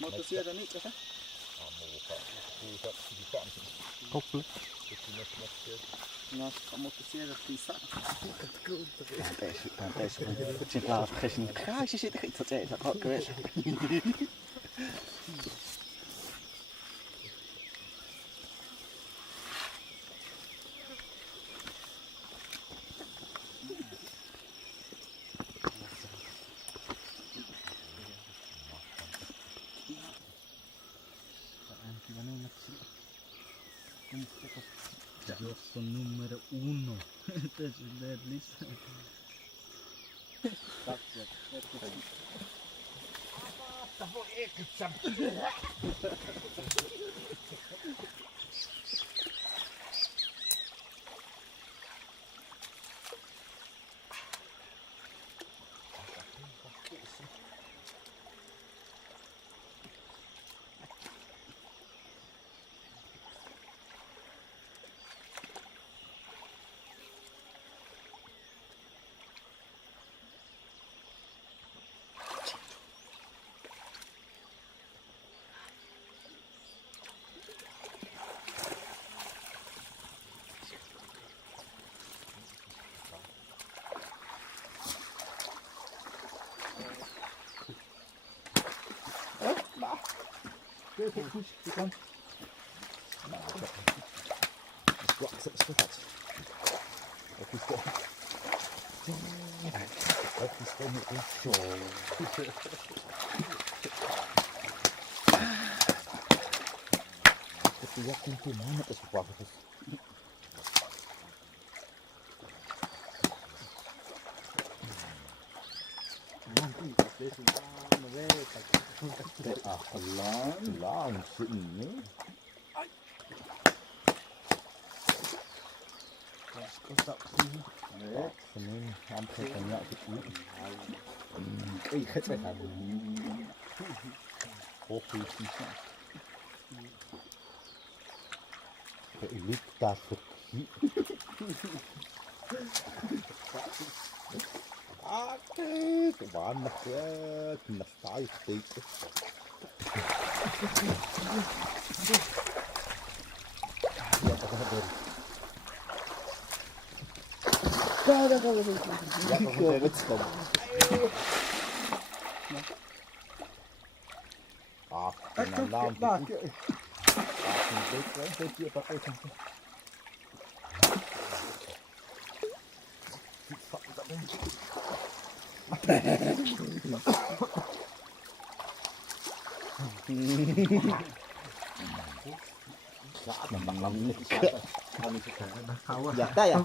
Motosierra ni ka sa? Kopple. Nas motosierra tisa. Tantes. Zit laat vergis in de garage zitten. Dat is ook geweest. Yo soy número 1. Este es el de Lisa. Lang sini. Senin hampir banyak itu. Ikat saya kopi sisa. Ini tasuk. Kemana ya? Kena stay steak. Dạ đây à?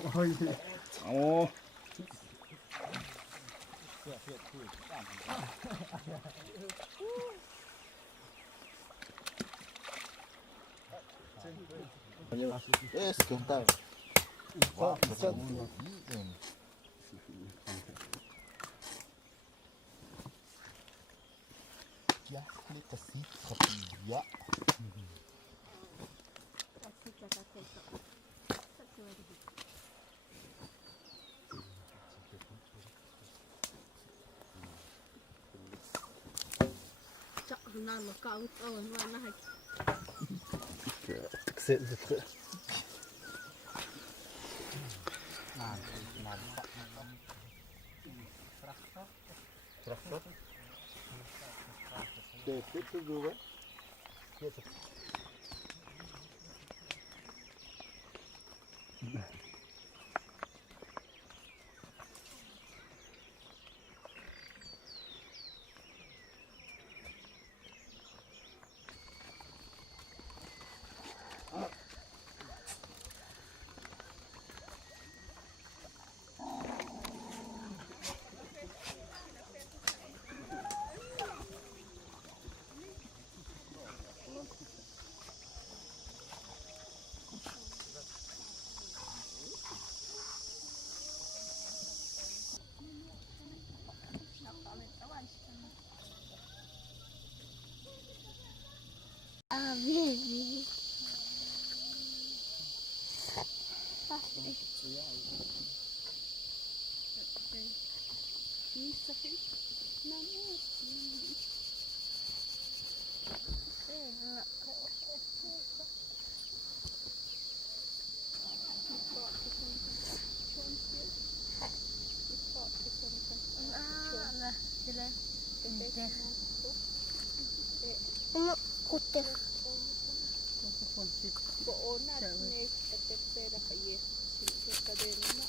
Ồ. Es contar. Ya, ini kasih kopi ya. Nan mà cậu ơi mà nó hay Thực sự thực baby. Ano, kutir. Buo na, may pera kayo. Sila ka din na.